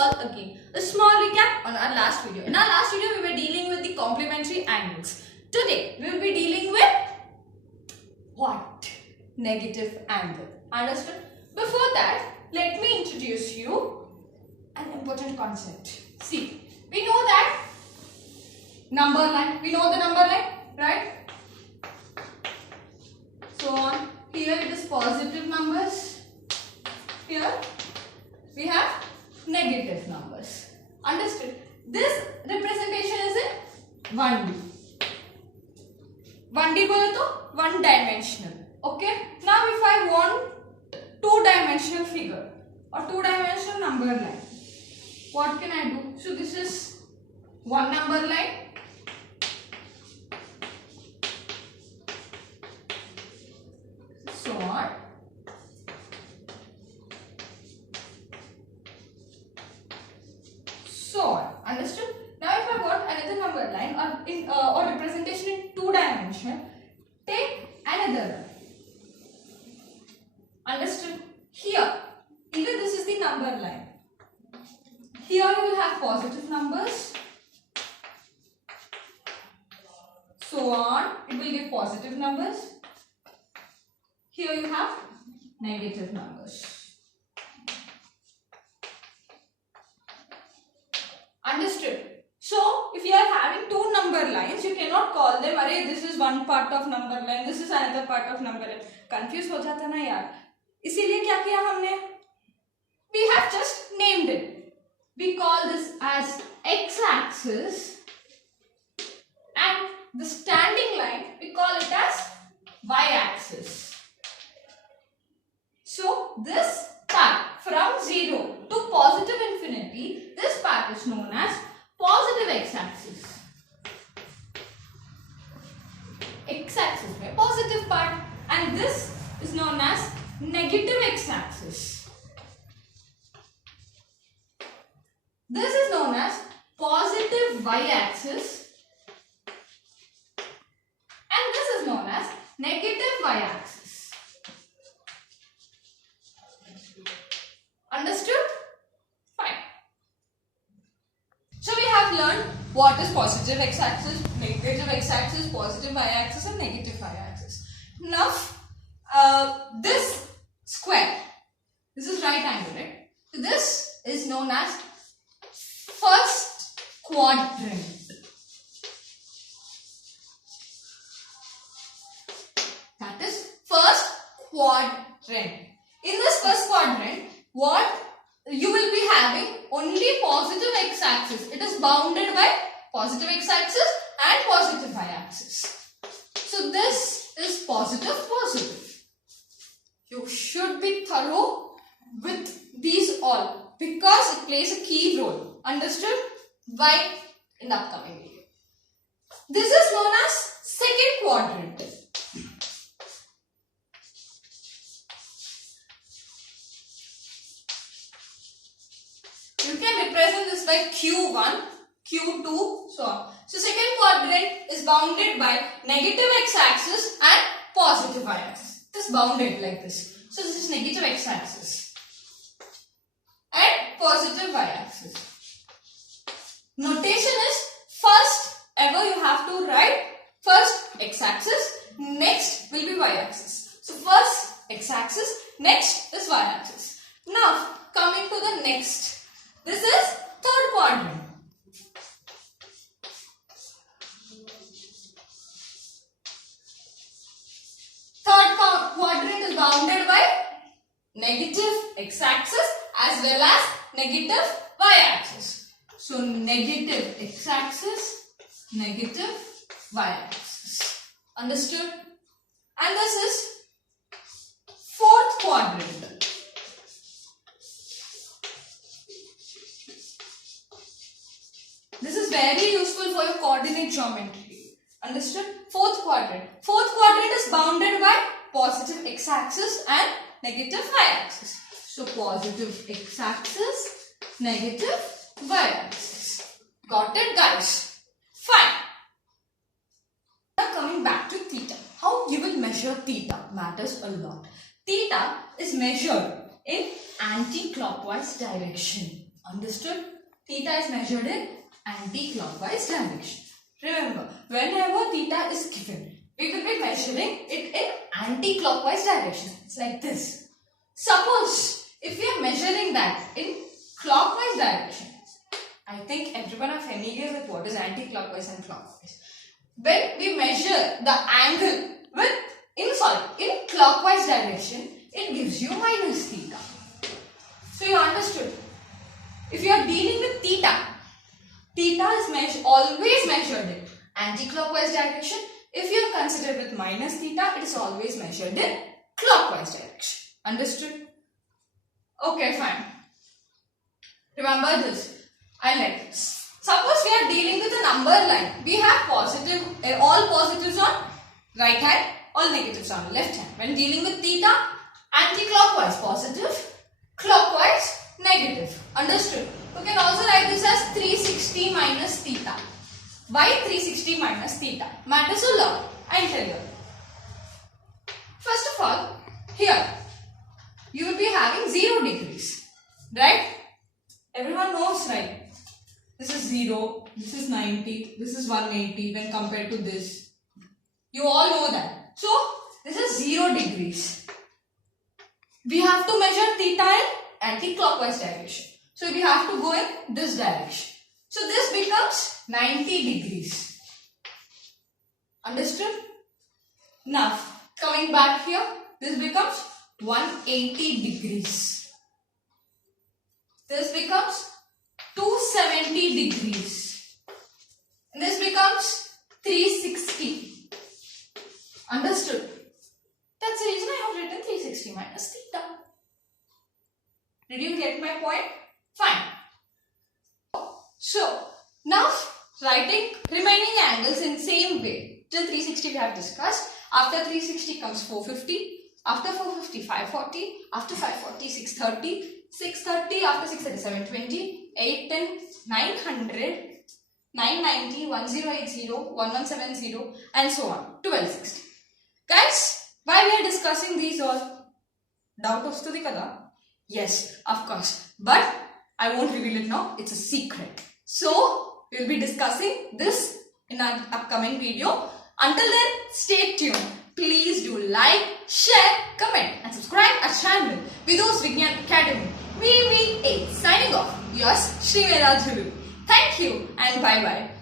all again. A small recap on our last video. In our last video, we were dealing with the complementary angles. Today, we will be dealing with what? Negative angle. Understood? Before that, let me introduce you an important concept. See, we know that number line. We know the number line, right? So on here it is positive numbers. Here we have negative numbers. Understood? This representation is in 1D. 1D बोले तो one dimensional. Okay. Now if I want two-dimensional figure or two-dimensional number line, what can I do? So this is one number line. So on. So on. Understood? Now if I want another number line or representation in two dimension, take another line. Understood? Here, either this is the number line. Here you will have positive numbers. So on, it will give positive numbers. Here you have negative numbers. Understood? So, if you are having two number lines, you cannot call them, अरे this is one part of number line, this is another part of number line. Confuse हो जाता ना यार. इसीलिए क्या किया हमने? We have just named it. We call this as x-axis, and the standing line we call it as y-axis. So this part from 0 to positive infinity, this part is known as positive x-axis. X-axis में positive part, and this is known as negative x-axis. This is known as positive y-axis, and this is known as negative y-axis. Understood? Fine. So we have learned what is positive x-axis, negative x-axis, positive y-axis and negative y-axis. Now, this square, this is right angle, right? So this is known as first quadrant. That is first quadrant. In this first quadrant, what you will be having only positive x-axis. It is bounded by positive x-axis and positive y-axis. So this is positive, positive. You should be thorough with these all because it plays a key role. Understood? Why? In the upcoming video. This is known as second quadrant. You can represent this by Q1, Q2, so on. So second quadrant is bounded by negative x-axis and positive y-axis. It is bounded like this. So this is negative x-axis and positive y-axis. Notation is first ever you have to write first x-axis, next will be y-axis. So first x-axis, next is y-axis. Now coming to the next. This is third quadrant. Third quadrant is bounded by negative x-axis as well as negative y-axis. So negative x-axis, negative y-axis. Understood? And this is fourth quadrant. This is very useful for your coordinate geometry. Understood? Fourth quadrant. Fourth quadrant is bounded by positive x-axis and negative y-axis. So positive x-axis, negative y-axis. Got it, guys? Fine. Now coming back to theta. How you will measure theta matters a lot. Theta is measured in anti-clockwise direction. Understood? Theta is measured in anti-clockwise direction. Remember, whenever theta is given, we will be measuring it in anti-clockwise direction. It's like this. Suppose if we are measuring that in clockwise direction, I think everyone are familiar with what is anti-clockwise and clockwise. When we measure the angle in clockwise direction, it gives you minus theta. So you understood? If you are dealing with theta, theta is always measured in anti-clockwise direction. If you consider with minus theta, it is always measured in clockwise direction. Understood? Okay, fine. Remember this. Suppose we are dealing with a number line. We have positive, all positives on right hand, all negatives on left hand. When dealing with theta, anti-clockwise positive, clockwise negative. Understood? You can also write this as 360 minus theta. Why 360 minus theta? Matters a lot. I'll tell you. First of all, here you will be having 0 degrees. Right? Everyone knows, right? This is 0, this is 90, this is 180 when compared to this. You all know that. So, this is 0 degrees. We have to measure theta in anti-clockwise direction. So, we have to go in this direction. So, this becomes 90 degrees. Understood? Now, coming back here, this becomes 180 degrees. This becomes 270 degrees. And this becomes 360. Understood? That's the reason I have written 360 minus theta. Did you get my point? Fine. So, now writing remaining angles in same way. Till 360 we have discussed. After 360 comes 450. After 450, 540. After 540, 630. 630, after 630, 720, 810, 900, 990, 1080, 1170 and so on. 1260. Guys, why we are discussing these all? Doubt vastudi kada? Yes, of course. But I won't reveal it now. It's a secret. So, we will be discussing this in our upcoming video. Until then, stay tuned. Please do like, share, comment and subscribe our channel Vidhu's Vigyan Academy. VV8 signing off. Yours, Sri Veda Dhuru. Thank you and bye-bye.